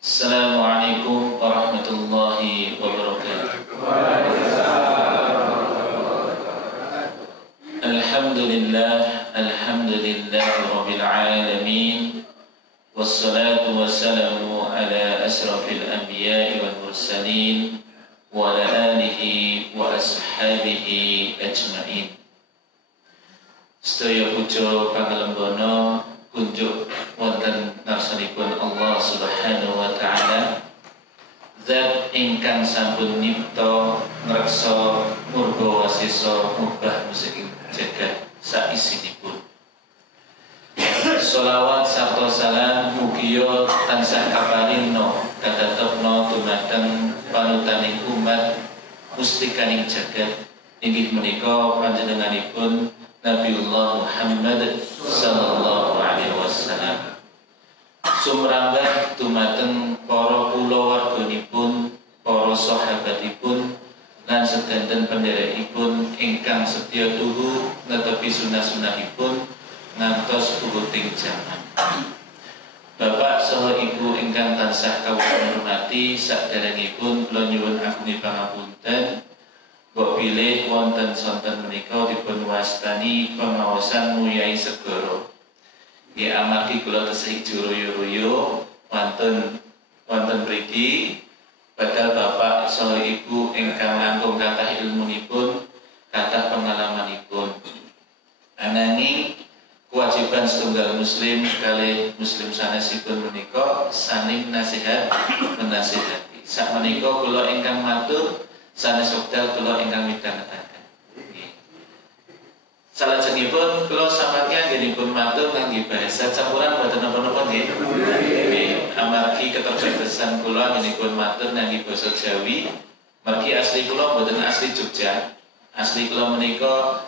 Assalamualaikum warahmatullahi wabarakatuh. Alhamdulillah rabbil alamin. Wassalatu wassalamu ala asrafil anbiya'i wal mursalin wa ala alihi wa ashabihi ajma'in. Sedaya puja pangalembono kunjuk wonten ngarsanipun Allah Subhanahu wa taala, zat ingkang sampun nipta ngreksa murga wasisa mubah musik jagat saisinipun. Sholawat sarta salam mugia tansah kaparinna kadhatepna dumateng panutaning umat mustikaning jagat inggih menika panjenenganipun Nabiullah Muhammad sallallahu alaihi wasallam. Sumrambah dumateng para kulawarganipun, para sahabatipun lan sedanten pendherekipun ingkang setya tuhu netepi sunah-sunahipun ngantos puruting jaman. Bapak saha ibu ingkang tansah kawula hormati, saderengipun kula nyuwun agunging pangapunten. Mbok bilih wonten sonten menika dipun wastani pengawasan Muyai Segara. Nggih amargi kula tesih juruyu-ruyu wonten mriki badal bapak saha ibu ingkang langkung kathah ilmunipun, kathah pengalamanipun. Ananging kewajiban setunggal muslim kalih muslim sanesipun menika saling nasihat menasihati. Sakmenika kula ingkang matur sanes wekdal kula ingkang midhangetaken. Salajengipun kula sampanye anggenipun matur ngangge bahasa campuran boten napa-napa nggih. Amargi keterbatasan kula anggenipun matur ngangge basa Jawi, margi asli kula boten asli Jogja. Asli kula menika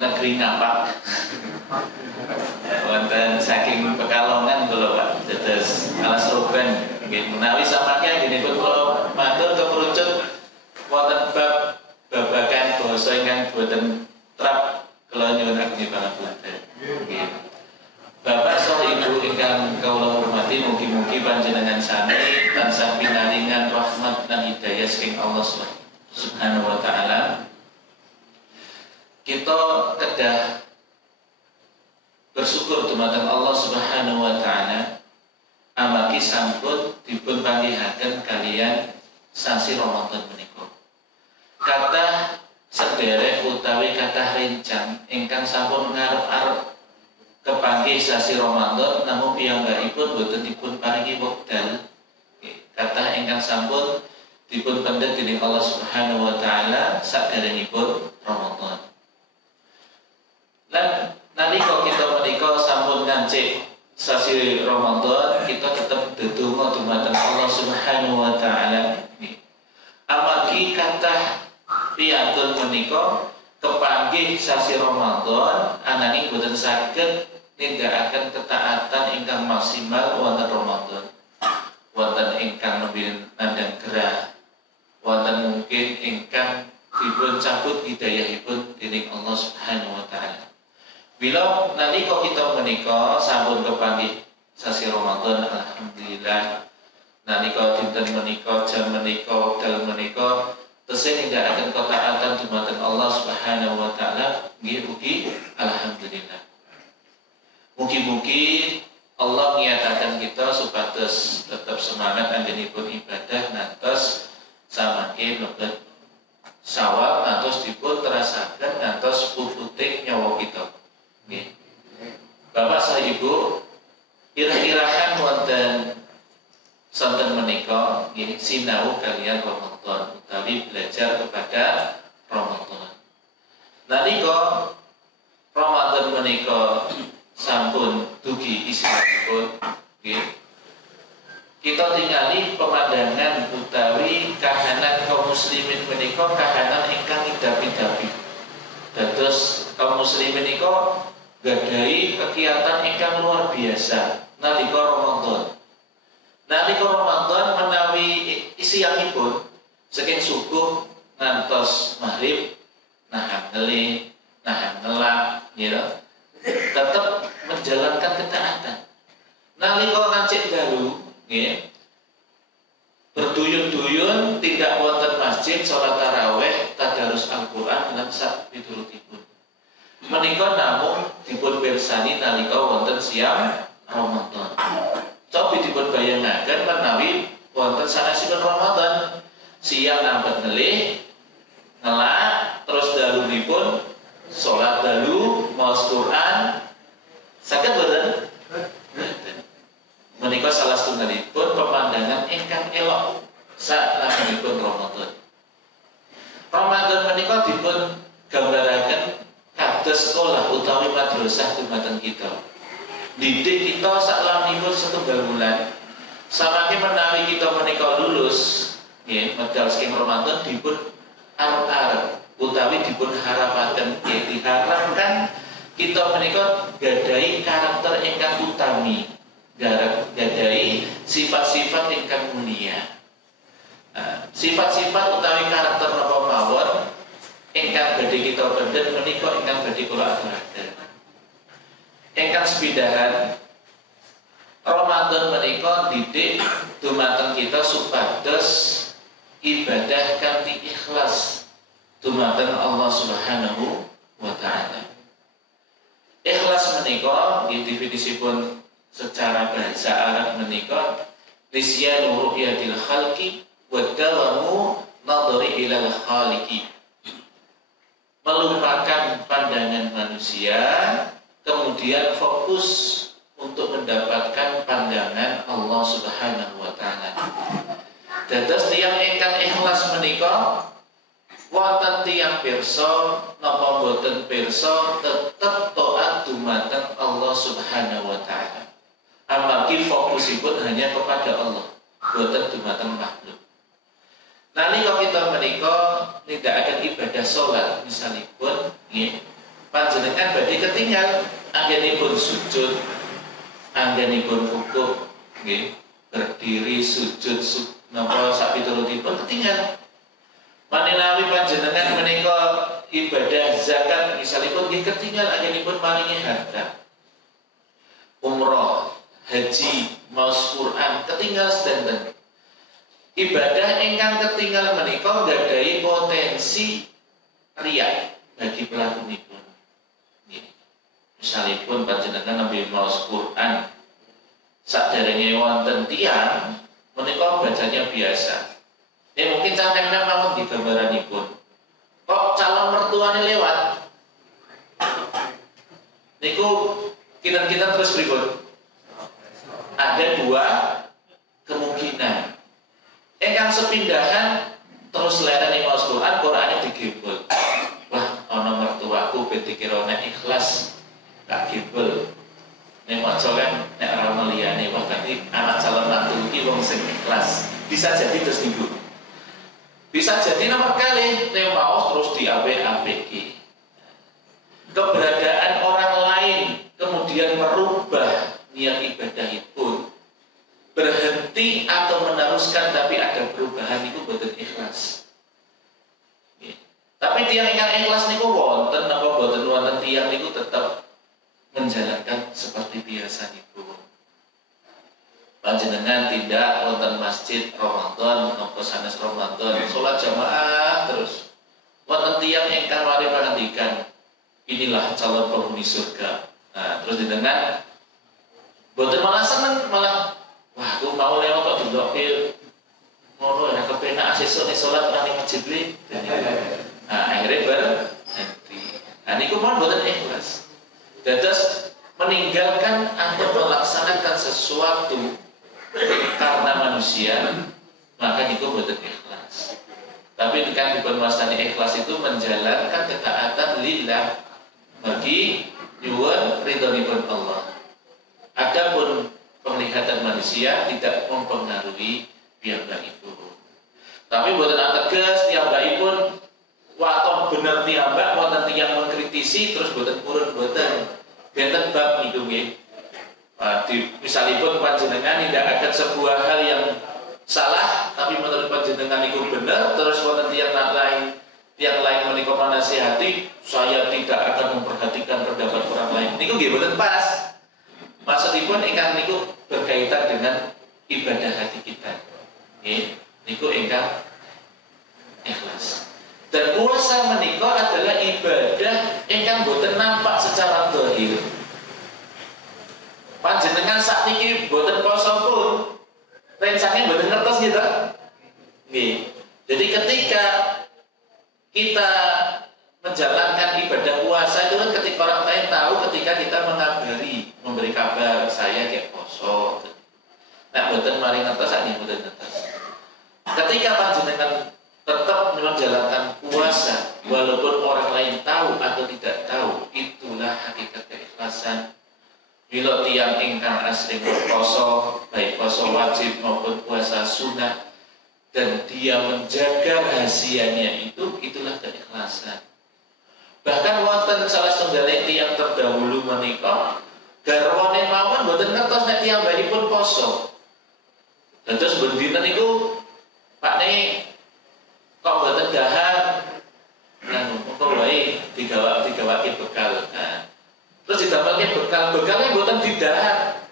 negeri Ngapak. Wonten saking Pekalongan kula Pak, dados alas roban. Nggih menawi sampanye anggenipun kula matur keperucut wonten bab babagan basa ingkang boten trap kula nyuwun ageng pangapunten. Nggih. Bapak saha ibu ingkang kawula hormati, mugi-mugi panjenengan sami tansah pinaringan rahmat dan hidayah saking Allah Subhanahu wa taala. Kita kedah bersyukur dumateng Allah Subhanahu wa taala amargi sampun dipun panggihaken kalian sasi Ramadan menika. Kathah sedherek utawi kathah rencang ingkang sampun ngarep-arep kepanggih sasi Ramadan namun piyambakipun boten dipun paringi wekdal. Kathah ingkang sampun dipun pendhet dening Allah Subhanahu wa taala saderengipun Ramadan. Lan nalika kita menika sampun ngancik sasi Ramadan, kita tetep ndedonga dumateng Allah Subhanahu wa taala. Amargi kathah piyantun menika kepanggih sasi Ramadan ananging boten saged nindakaken ketaatan ingkang maksimal wonten Ramadan. Wonten ingkang nembe nandhang gerah, wonten mungkin ingkang dipun cabut hidayahipun dening Allah Subhanahu wa taala. Bila nalika kita menika sampun kepanggih sasi Ramadan, alhamdulillah nalika dinten menika jam menika wekdal menika tesih nindakaken ketaatan dumateng Allah Subhanahu wa taala, nggih mugi alhamdulillah. Mugi-mugi Allah ngiyataken kita supados tetap semangat anggenipun ibadah ngantos samangke mlebet Syawal ngantos dipun terasaken ngantos pututing nyawa kita. Nggih. Bapak saha Ibu, kira-kirakan wonten sonten menika nggih sinau kalian Ramadan utawi belajar kepada Ramadan. Nalika Ramadan menika sampun dugi isihipun nggih. Kita tingali pemandangan utawi kahanan kaum muslimin menika kahanan ingkang idap-idapi. Dados kaum muslimin menika gadahi kegiatan ingkang luar biasa nalika Ramadan. Nalika Ramadan menawi isiyangipun saking subuh ngantos maghrib nahan ngelih, nahan ngelak, tetap menjalankan ketaatan. Nalika ngancik dalu, nggih, berduyun-duyun tidak wonten masjid salat tarawih tadarus Al-Qur'an lan sak piturutipun. Menika namung dipun pirsani nalika wonten siang Ramadan. Cobi dipun bayangaken menawi wonten sanesipun Ramadan siang nampak nelih ngelak terus dalunipun salat dalu maos Quran saged boten? Menika salah setunggalipun pemandangan ingkang elok saklajengipun Ramadan. Ramadan menika dipun gambaraken kados sekolah utawi madrasah dumateng kita. Didik kita saklamipun setunggal bulan. Samangke menawi kita menika lulus nggih medal saking Ramadan dipun arep-arep utawi dipun harapaken diharapkan kita menika gadahi karakter ingkang utami. Gadai sifat-sifat ingkang mulia. Sifat-sifat utawi karakter napa mawon ingkang badhe kita pendhet menika ingkang badhe kula aturaken. Ingkang sepindhahan Ramadan menika didik dumateng kita supados ibadah kanthi ikhlas dumateng Allah Subhanahu wa taala. Ikhlas menika definisipun secara bahasa Arab menika nisyanu ru'yatil khalqi wa dawamu nadhari ilal khaliqi. Melupakan pandangan manusia kemudian fokus untuk mendapatkan pandangan Allah Subhanahu wa taala. Dados tiyang ingkang ikhlas menika wonten tiyang pirsa napa boten pirsa tetep taat dumateng Allah Subhanahu wa taala. Amargi fokusipun hanya kepada Allah, boten dumateng makhluk. Nalika kita menika nindakaken ibadah salat misalipun nggih panjenengan badhe ketinggal anggenipun sujud, anggenipun rukuk nggih, berdiri sujud napa sapiturutipun ketinggal. Menawi panjenengan menika ibadah zakat misalipun nggih ketinggal anggenipun maringi harta. Umroh, haji, maos Quran ketinggal sedanten. Ibadah ingkang ketinggal menika gadhahi potensi riya bagi pelakunipun. Misalipun panjenengan nembe maos Quran saderenge wonten tiyang menika bacanya biasa. Mungkin cantengan namun di gambaranipun. Kok calon mertuane lewat? Niku kita terus berikut. Ada dua kemungkinan. Ingkang sepindahan terus lereni maos Quran, Qurane digebel. Wah, ana mertuaku ben dikira nek ikhlas tak gebel. Nek maca kan nek ora meliyane wah berarti anak calon mantu iki wong sing ikhlas. Bisa jadi terus niku. Bisa jadi nomor kali nek maos terus diapik-apiki. Keberadaan orang lain kemudian merubah niat ibadahipun, berhenti atau meneruskan tapi ada perubahan itu boten ikhlas. Tapi tiang ingkang ikhlas niku wonten napa boten wonten tiang niku tetap menjalankan seperti biasa niku. Panjenengan tidak wonten masjid Ramadan napa sanes Ramadan salat jamaah terus. Wonten tiang ingkang mari pangandikan inilah calon penghuni surga. Nah, terus didengar boten malah seneng malah wah aku mau lewat kok diblokir ngono ya kepenak sesuk nek salat nang masjid li. Nah, akhirnya berhenti. Nah, niku mon boten ikhlas. Dados meninggalkan atau melaksanakan sesuatu karena manusia, maka niku boten ikhlas. Tapi kan dipun wastani ikhlas itu menjalankan ketaatan lillah bagi nyuwun ridhonipun Allah. Adapun penglihatan manusia tidak mempengaruhi piyambakipun. Tapi boten ateges piyambakipun waton bener piyambak wonten tiyang mengkritisi terus boten purun boten. Benten bab niku nggih. Misalipun panjenengan nindakaken sebuah hal yang salah tapi menurut panjenengan niku bener terus wonten tiyang lain menika manasihati saya tidak akan memperhatikan pendapat orang lain. Niku nggih boten pas. Maksudipun ingkang niku berkaitan dengan ibadah hati kita. Nggih. niku ingkang ikhlas. Dan puasa menika adalah ibadah ingkang boten nampak secara zahir. Panjenengan sakniki boten poso pun rencane boten ngertos gitu. Nggih. Jadi ketika kita menjalankan ibadah puasa itu kan ketika orang lain tahu ketika kita mengabari, memberi kabar saya kayak poso. Nah, boten mari ngertos sakniki boten ngertos. Ketika panjenengan tetap menjalankan puasa walaupun orang lain tahu atau tidak tahu, itulah hakikat keikhlasan. Bila tiang ingkang asring berposo, baik poso wajib maupun puasa sunnah, dan dia menjaga rahasianya itulah keikhlasan. Bahkan wonten salah setunggal tiyang terdahulu menika garwane mawon boten ngertos nek tiyambakipun poso. Dan terus bendina niku Pak nih kok boten dahar monggo wae digawaki bekal. Nah, terus didapatke bekalnya boten didahar.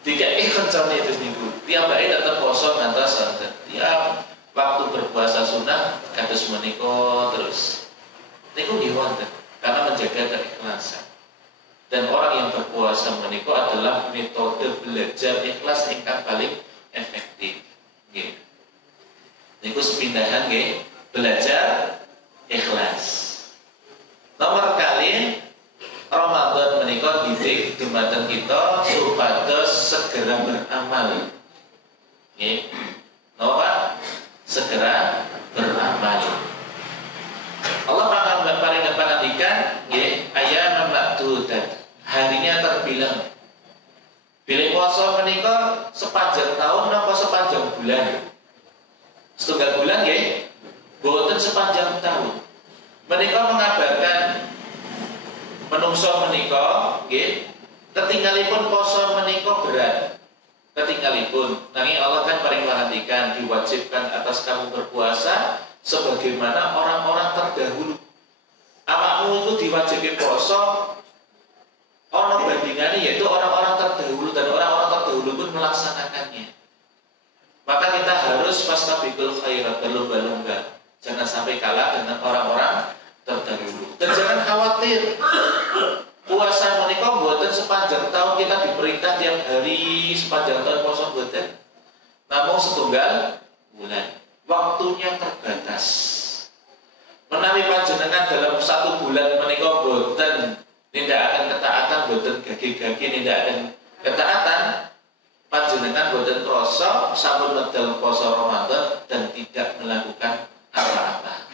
Dikeki kancane terus niku. Tiyambake tetep poso ngantos wonten. Tiap waktu berpuasa sunnah kados menika terus. Niku nggih wonten karena menjaga keikhlasan. Dan orang yang berpuasa menika adalah metode belajar ikhlas ingkang paling efektif. Nggih. Niku sepindahan nggih, belajar ikhlas. Nomor kali Ramadan menika didik dumateng kita supados segera beramal. Nggih. Napa? Segera beramal. Allah paring pangandikan nggih, ayyaman ma'dudat. Harinya terbilang. Bilih puasa menika sepanjang tahun napa sepanjang bulan? Setunggal bulan nggih, boten sepanjang tahun. Menika mengabarkan menungso menika nggih, ketinggalipun poso menika berat. Ketinggalipun, nanging Allah kan paring pangandikan diwajibkan atas kamu berpuasa sebagaimana orang-orang terdahulu. Awakmu itu diwajibkan poso ana bandingane yaitu orang-orang terdahulu, dan orang-orang terdahulu pun melaksanakannya. Maka kita harus fastabiqul khairat, berlomba-lomba. Jangan sampai kalah dengan orang-orang terdahulu. Dan jangan khawatir. Puasa menika mboten sepanjang tahun kita diperintah tiap hari sepanjang tahun puasa mboten. Namun setunggal bulan. Waktunya terbatas. Menawi panjenengan dalam satu bulan menika mboten nindakaken ketaatan, mboten gage-gage nindakaken ketaatan, panjenengan boten krasa sampun medal poso Ramadan dan tidak melakukan apa-apa.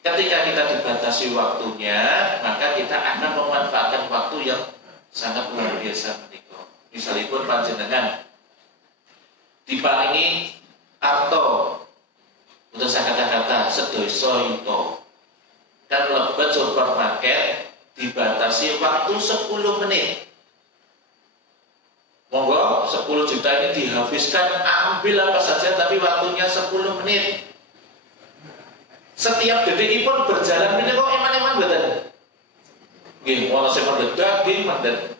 Ketika kita dibatasi waktunya, maka kita akan memanfaatkan waktu yang sangat luar biasa menika. Misalipun panjenengan diparingi arto untuk kata-kata sedoso yuto, kan lebet supermarket dibatasi waktu 10 menit. Monggo 10 juta ini dihabiskan, ambil apa saja tapi waktunya 10 menit. Setiap detik pun berjalan ini kok eman-eman mboten. Nggih, ana sing mendhet daging, mendhet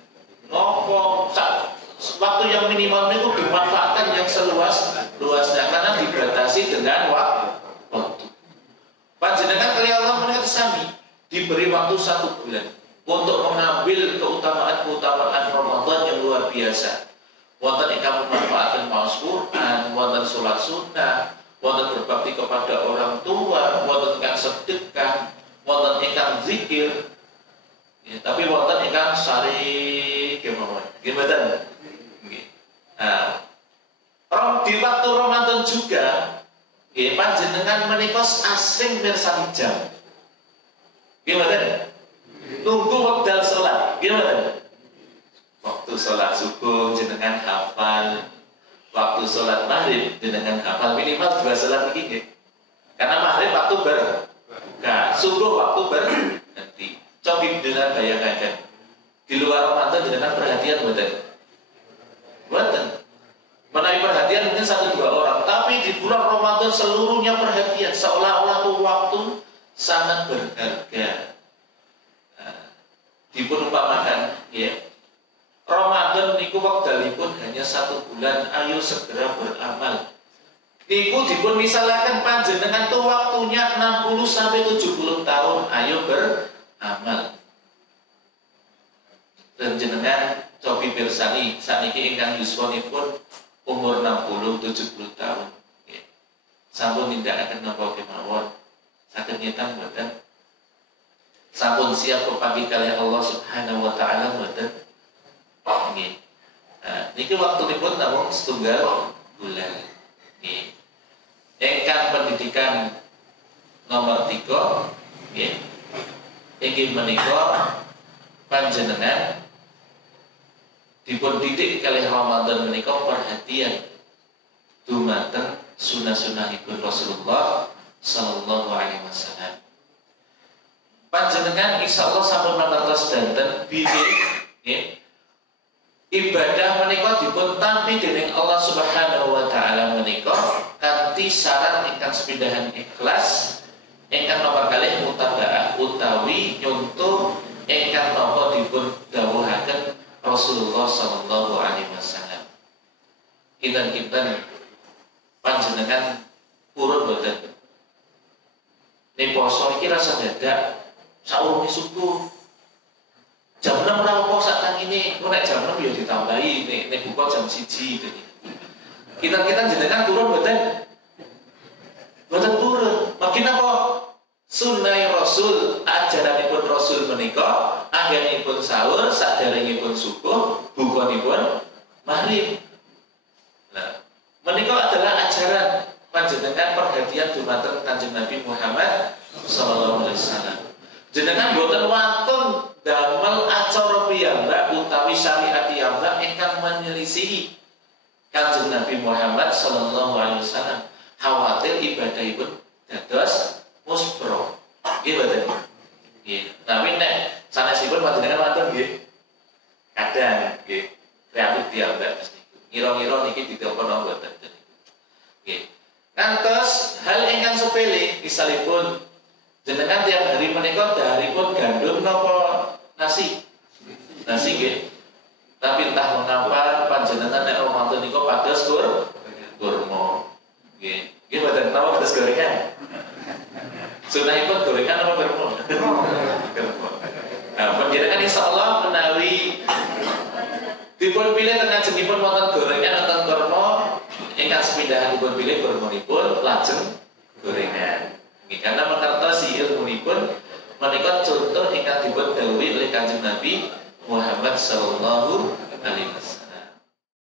ngopo, waktu yang minimal niku dimanfaatkan yang seluas-luasnya karena dibatasi dengan waktu. Panjenengan kali Allah menika sami diberi waktu 1 bulan untuk mengambil keutamaan Ramadan yang luar biasa. Wonten ingkang memanfaatkan maos Quran, wonten salat sunnah, wonten berbakti kepada orang tua, wonten ingkang sedekah, wonten ingkang zikir. Ya, tapi wonten ingkang sari kemawon. Nggih mboten? Nggih. Nah, di waktu Ramadan juga nggih panjenengan menika asring mirsani jam. Nggih mboten? Tunggu wekdal salat. Nggih mboten? Waktu sholat subuh jenengan hafal, waktu sholat maghrib jenengan hafal, minimal 2 sholat ini. Karena maghrib waktu berbuka, subuh waktu berhenti. Coba jenengan bayangkan di luar Ramadan jenengan perhatian betul, menarik perhatian mungkin 1-2 orang, tapi di bulan Ramadan seluruhnya perhatian, seolah-olah itu waktu sangat berharga. Nah, diperumpamakan, ya. Ramadan niku wekdalipun hanya 1 bulan, ayo segera beramal. Niku dipun misalaken panjenengan tuh waktunya 60 sampai 70 tahun, ayo beramal. Dan jenengan cobi pirsani sakniki ingkang yuswanipun umur 60 70 tahun. Nggih. Sampun nindakaken napa kemawon. Saged nyetan mboten? Sampun siap pepagi kalih Allah Subhanahu wa taala mboten? Nggih. Nah, niki waktunipun namung setunggal bulan. Nggih. Ingkang pendidikan nomor 3 nggih. Inggih menika panjenengan dipun didik kalih Ramadan menika perhatian dumateng sunah-sunahipun Rasulullah sallallahu alaihi wasallam. Panjenengan insyaallah sampun mangertos danten bilih nggih. Ibadah menika dipun tampi dening Allah Subhanahu wa taala menika kanthi syarat ingkang sepindahan ikhlas, ingkang nomor kalih mutaba'ah utawi nyuntuh ingkang napa dipun dawuhaken Rasulullah sallallahu alaihi wasallam. Kinten-kinten panjenengan purun boten. Ning poso iki rasa dadak saurunge subuh. Jam 6 ora apa sak tangine, nek jam 6 ya ditambahi, nek buka jam 1 gitu. Kita jenengan turun boten? Boten turun. Makin apa? Sunnah Rasul, ajaranipun Rasul menika, anggenipun sahur, saderengipun subuh, bukanipun maghrib. Nah, menika adalah ajaran panjenengan perhatian dumateng Kanjeng Nabi Muhammad sallallahu alaihi wasallam. Jenengan boten wantun damel acara piyambak utawi syariat piyambak ingkang menyelisihi Kanjeng Nabi Muhammad sallallahu alaihi wasallam. Khawatir ibadahipun dados muspro. Nggih boten? Nggih. Tapi nek sanesipun panjenengan wonten nggih. Kadang nggih. Kreatif piyambak mesti. Ngira-ngira niki ditelepon mboten. Nggih. Kantos hal ingkang sepele misalipun jenengan tiap hari menika daharipun gandum napa nasi? Nasi nggih. Tapi entah mengapa panjenengan nek Ramadan niku pados kurma. Nggih. Nggih mboten napa pados gorengan. Sunahipun gorengan apa kurma? Nah, panjenengan insyaallah menawi dipun pilih teng ngajengipun wonten gorengan wonten kurma ingkang sepindahanipun pilih kurmanipun lajeng gorengan. Karena mengertosi ilmunipun menika contoh ingkang dipun dawuhi oleh Kanjeng Nabi Muhammad sallallahu alaihi wasallam.